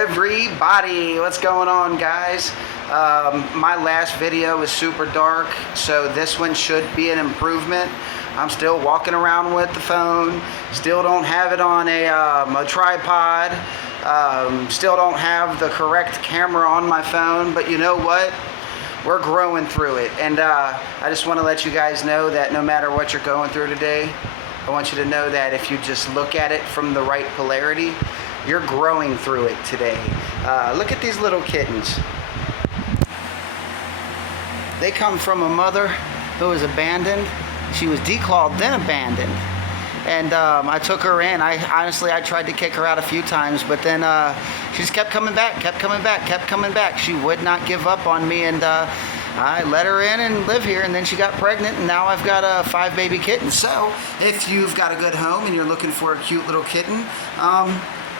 everybody, what's going on, guys? My last video was super dark, so this one should be an improvement. I'm still walking around with the phone, still don't have it on a tripod, still don't have the correct camera on my phone, but you know what? We're growing through it, and I just want to let you guys know that no matter what you're going through today, I want you to know that if you just look at it from the right polarity, you're growing through it today. Look at these little kittens. They come from a mother who was abandoned. She was declawed, then abandoned. And I took her in. I tried to kick her out a few times, but then she just kept coming back, kept coming back, kept coming back. She would not give up on me, and I let her in and live here, and then she got pregnant, and now I've got 5 baby kittens. So if you've got a good home and you're looking for a cute little kitten,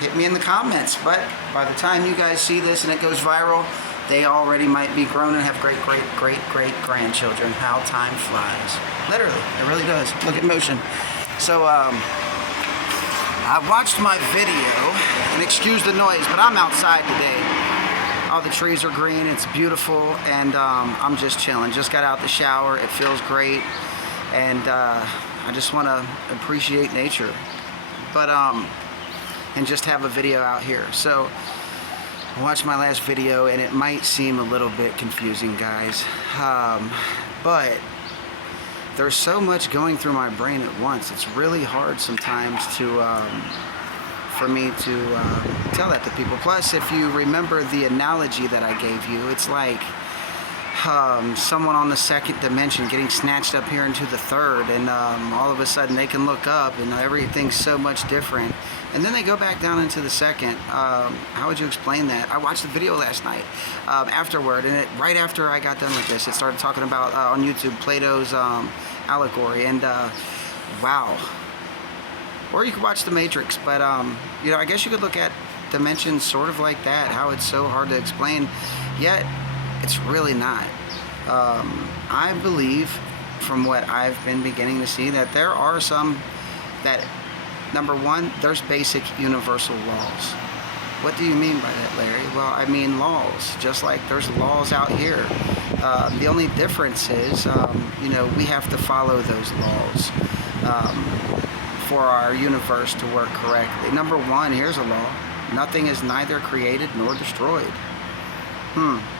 hit me in the comments. But by the time you guys see this and it goes viral, they already might be grown and have great grandchildren. How time flies. Literally, it really does. Look at motion. So I watched my video, and excuse the noise, but I'm outside today. All the trees are green, it's beautiful, and I'm just chilling. Just got out the shower, it feels great, and I just want to appreciate nature. But and just have a video out here. So I watched my last video, and it might seem a little bit confusing, guys, but there's so much going through my brain at once. It's really hard sometimes to for me to tell that to people. Plus, if you remember the analogy that I gave you, it's like someone on the second dimension getting snatched up here into the third, and all of a sudden they can look up and everything's so much different, and then they go back down into the second. How would you explain that? I watched the video last night afterward, and right after I got done with this, it started talking about on YouTube Plato's allegory, and wow. Or you could watch The Matrix, but you know, I guess you could look at dimensions sort of like that, how it's so hard to explain, yet it's really not. I believe, from what I've been beginning to see, that there are some that, number one, there's basic universal laws. What do you mean by that, Larry? Well, I mean laws, just like there's laws out here. The only difference is, you know, we have to follow those laws for our universe to work correctly. Number one, here's a law. Nothing is neither created nor destroyed.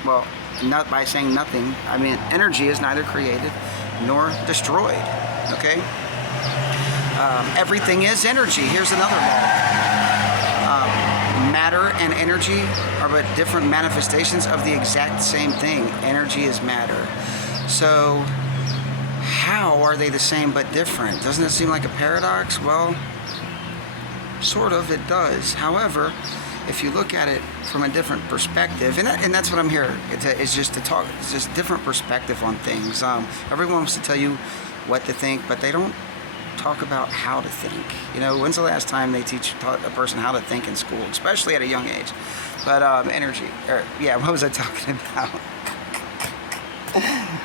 Well, not by saying nothing, I mean energy is neither created nor destroyed, okay? Everything is energy. Here's another law. Matter and energy are but different manifestations of the exact same thing. Energy is matter. So how are they the same but different? Doesn't it seem like a paradox? Well, sort of, it does. However, if you look at it from a different perspective, and that's what I'm here, it's just to talk, it's just different perspective on things. Everyone wants to tell you what to think, but they don't talk about how to think. You know, when's the last time they taught a person how to think in school, especially at a young age? But energy, yeah, what was I talking about?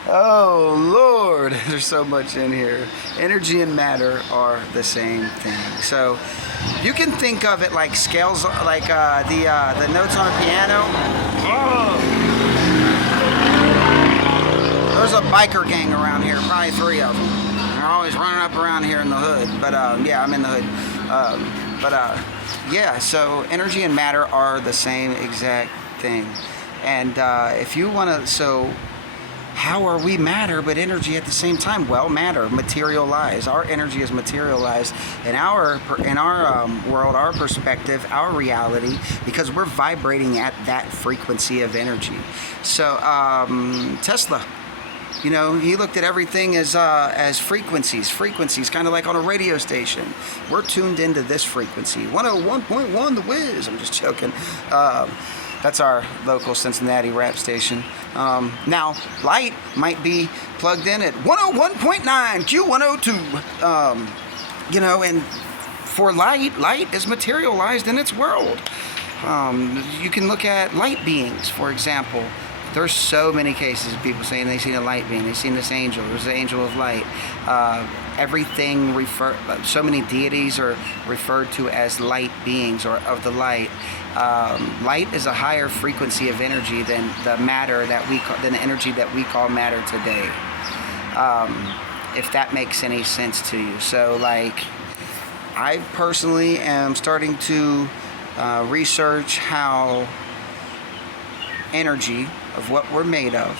Oh Lord, there's so much in here. Energy and matter are the same thing. So you can think of it like scales, like the notes on a piano. Oh. There's a biker gang around here, probably 3 of them. They're always running up around here in the hood. But yeah, I'm in the hood. Yeah, so energy and matter are the same exact thing. And if you want to, so how are we matter but energy at the same time? Well, matter, materialized. Our energy is materialized in our world, our perspective, our reality, because we're vibrating at that frequency of energy. So Tesla, you know, he looked at everything as frequencies, kind of like on a radio station. We're tuned into this frequency, 101.1 The Wiz. I'm just joking. That's our local Cincinnati rap station. Now, light might be plugged in at 101.9 Q102. You know, and for light is materialized in its world. You can look at light beings, for example. There's so many cases of people saying they seen a light being, they seen this angel, there's the angel of light. Everything so many deities are referred to as light beings or of the light. Light is a higher frequency of energy than the matter that than the energy that we call matter today. If that makes any sense to you. So like, I personally am starting to research how energy of what we're made of,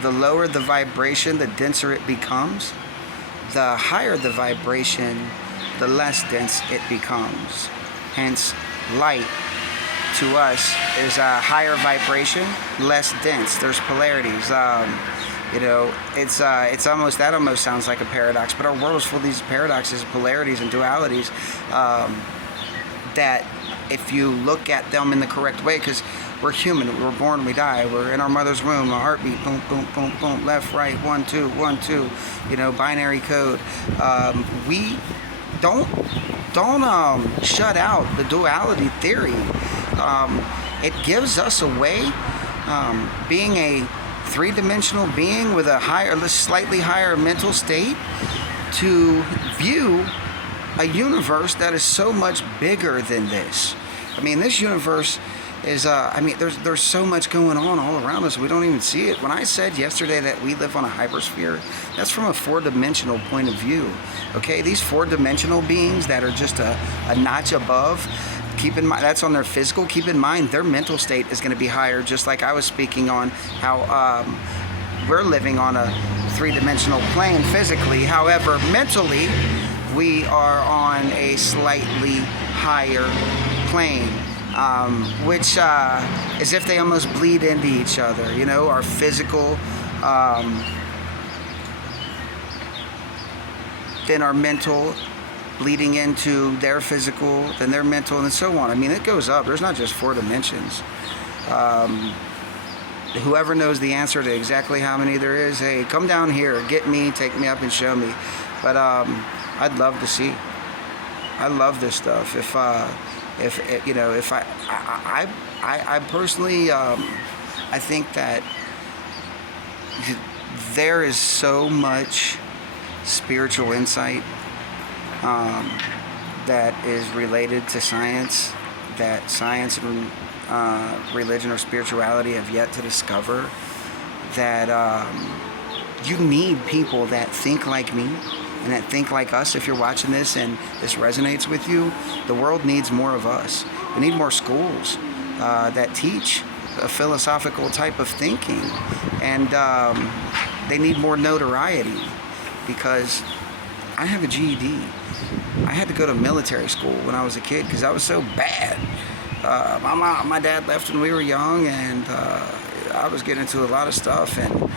the lower the vibration, the denser it becomes. The higher the vibration, the less dense it becomes. Hence, light to us is a higher vibration, less dense. There's polarities. It's almost, that almost sounds like a paradox, but our world is full of these paradoxes, polarities, and dualities that if you look at them in the correct way, because we're human, we're born, we die, we're in our mother's womb, a heartbeat, boom, boom, boom, boom, left, right, 1, 2, 1, 2, binary code. We don't shut out the duality theory. It gives us a way, being a three-dimensional being with a slightly higher mental state, to view a universe that is so much bigger than this. I mean, this universe is, there's so much going on all around us, we don't even see it. When I said yesterday that we live on a hypersphere, that's from a four-dimensional point of view, okay? These four-dimensional beings that are just a notch above, keep in mind, that's on their physical. Keep in mind, their mental state is going to be higher, just like I was speaking on how we're living on a three-dimensional plane physically. However, mentally, we are on a slightly higher plane, which as if they almost bleed into each other. Our physical, then our mental, bleeding into their physical, then their mental, and so on. I mean, it goes up. There's not just four dimensions. Whoever knows the answer to exactly how many there is, hey, come down here, get me, take me up and show me. But I'd love to see. I love this stuff. If I personally, I think that there is so much spiritual insight that is related to science, that science and religion or spirituality have yet to discover, that you need people that think like me and that think like us. If you're watching this and this resonates with you, the world needs more of us. We need more schools that teach a philosophical type of thinking, and they need more notoriety, because I have a GED. I had to go to military school when I was a kid because I was so bad. My dad left when we were young, and I was getting into a lot of stuff, and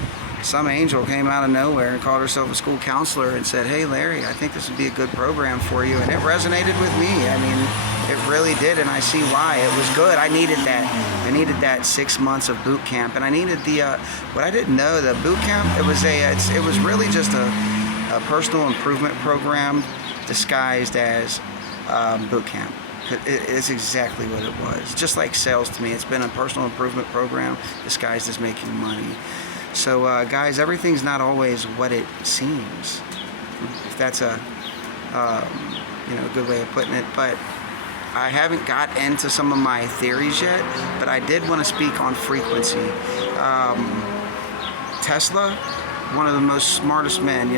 some angel came out of nowhere and called herself a school counselor and said, "Hey Larry, I think this would be a good program for you," and it resonated with me. I mean, it really did, and I see why. It was good. I needed that. I needed that 6 months of boot camp, and I needed the what I didn't know, the boot camp. It was really just a personal improvement program disguised as boot camp. It's exactly what it was. Just like sales to me, it's been a personal improvement program disguised as making money. So guys, everything's not always what it seems, if that's a good way of putting it. But I haven't got into some of my theories yet, but I did want to speak on frequency. Tesla, one of the most smartest men,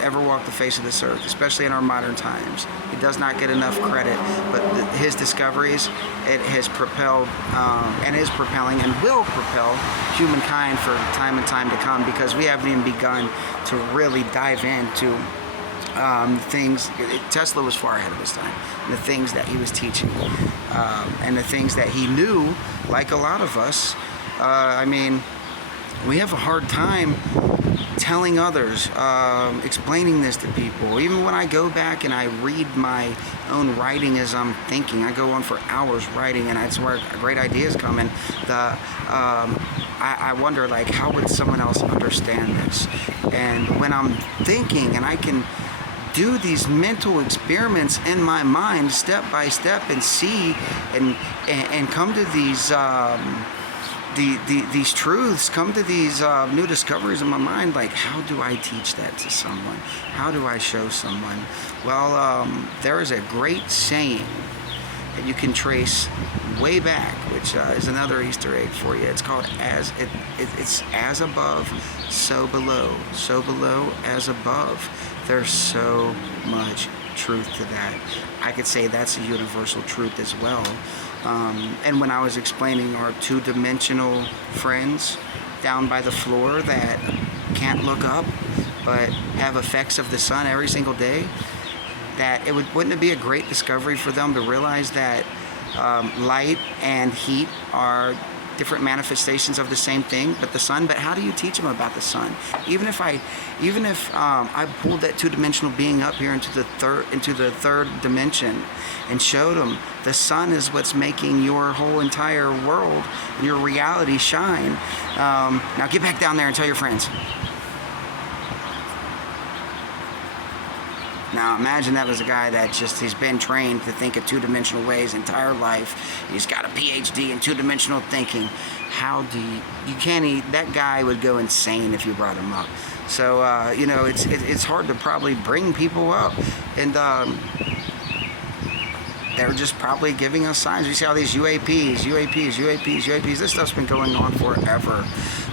ever walked the face of this earth, especially in our modern times. He does not get enough credit, but his discoveries, it has propelled, and is propelling, and will propel humankind for time and time to come, because we haven't even begun to really dive into things. Tesla was far ahead of his time. The things that he was teaching, and the things that he knew, like a lot of us. We have a hard time telling others, explaining this to people. Even when I go back and I read my own writing as I'm thinking, I go on for hours writing, and that's where great ideas come in. I wonder, like, how would someone else understand this? And when I'm thinking, and I can do these mental experiments in my mind step by step, and see and come to these these truths, come to these new discoveries in my mind. Like, how do I teach that to someone? How do I show someone? Well, there is a great saying that you can trace way back, which is another Easter egg for you. It's called it's as above, so below. So below, as above. There's so much truth to that. I could say that's a universal truth as well. And when I was explaining our two-dimensional friends down by the floor that can't look up but have effects of the sun every single day, that wouldn't it be a great discovery for them to realize that light and heat are different manifestations of the same thing, but the sun. But how do you teach them about the sun? Even if I pulled that two-dimensional being up here into the third dimension and showed them the sun is what's making your whole entire world, your reality shine. Now get back down there and tell your friends. Now imagine that was a guy that he's been trained to think of two-dimensional ways entire life. He's got a PhD in two-dimensional thinking. How do that guy would go insane if you brought him up. So, it's hard to probably bring people up. And they're just probably giving us signs. We see all these UAPs. This stuff's been going on forever.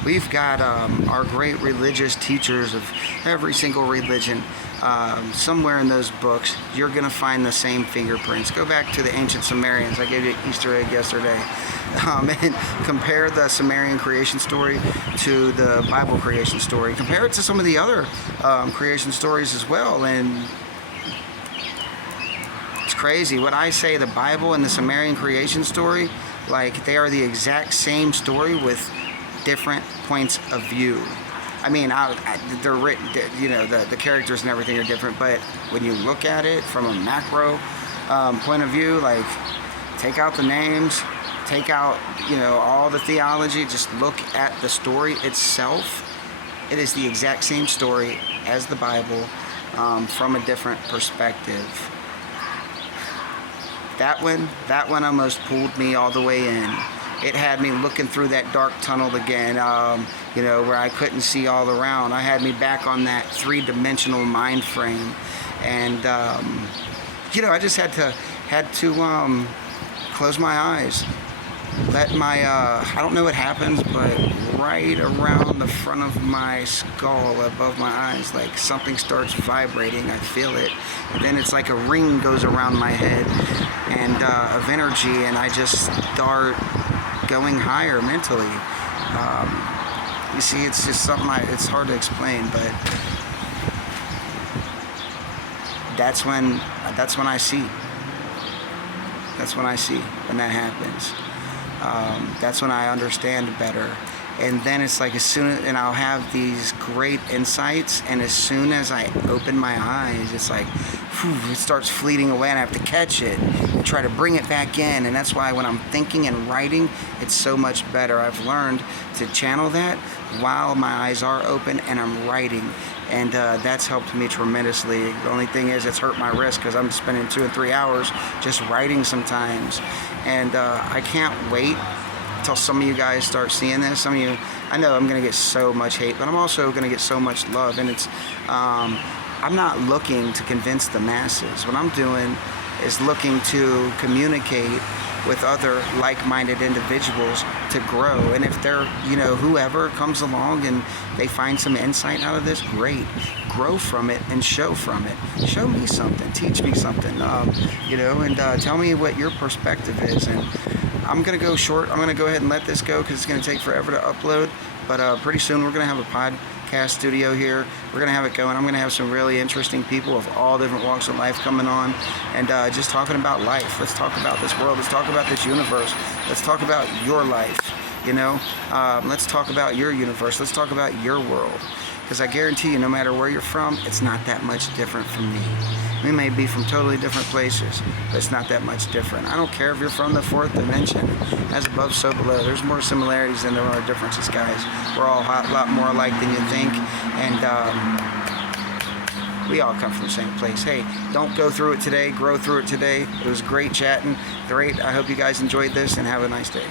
We've got our great religious teachers of every single religion. Somewhere in those books, you're going to find the same fingerprints. Go back to the ancient Sumerians. I gave you an Easter egg yesterday. And compare the Sumerian creation story to the Bible creation story. Compare it to some of the other creation stories as well. And it's crazy. What I say, the Bible and the Sumerian creation story, like, they are the exact same story with different points of view. I mean, they're written, the characters and everything are different, but when you look at it from a macro point of view, like, take out the names, take out, all the theology, just look at the story itself. It is the exact same story as the Bible, from a different perspective. That one almost pulled me all the way in. It had me looking through that dark tunnel again, where I couldn't see all around. I had me back on that three-dimensional mind frame. And, I just had to close my eyes. Let my, I don't know what happens, but right around the front of my skull, above my eyes, like something starts vibrating. I feel it. And then it's like a ring goes around my head and of energy, and I just start going higher mentally. You see, it's just something it's hard to explain, but that's when I see. That's when I see, when that happens. That's when I understand better. And then it's like and I'll have these great insights, and as soon as I open my eyes, it's like, it starts fleeting away, and I have to catch it and try to bring it back in. And that's why when I'm thinking and writing, it's so much better. I've learned to channel that while my eyes are open and I'm writing. And that's helped me tremendously. The only thing is, it's hurt my wrist because I'm spending 2 and 3 hours just writing sometimes. And I can't wait until some of you guys start seeing this. Some of you, I know I'm going to get so much hate, but I'm also going to get so much love. And it's, I'm not looking to convince the masses. What I'm doing is looking to communicate with other like-minded individuals to grow. And if they're, whoever comes along and they find some insight out of this, great. Grow from it and show from it. Show me something, teach me something, and tell me what your perspective is. And I'm going to go short. I'm going to go ahead and let this go because it's going to take forever to upload. But pretty soon we're going to have a podcast studio here. We're going to have it going. I'm going to have some really interesting people of all different walks of life coming on and just talking about life. Let's talk about this world. Let's talk about this universe. Let's talk about your life. Let's talk about your universe. Let's talk about your world. Because I guarantee you, no matter where you're from, it's not that much different from me. We may be from totally different places, but it's not that much different. I don't care if you're from the fourth dimension. As above, so below. There's more similarities than there are differences, guys. We're all a lot more alike than you think, and we all come from the same place. Hey, don't go through it today. Grow through it today. It was great chatting. Great. I hope you guys enjoyed this, and have a nice day.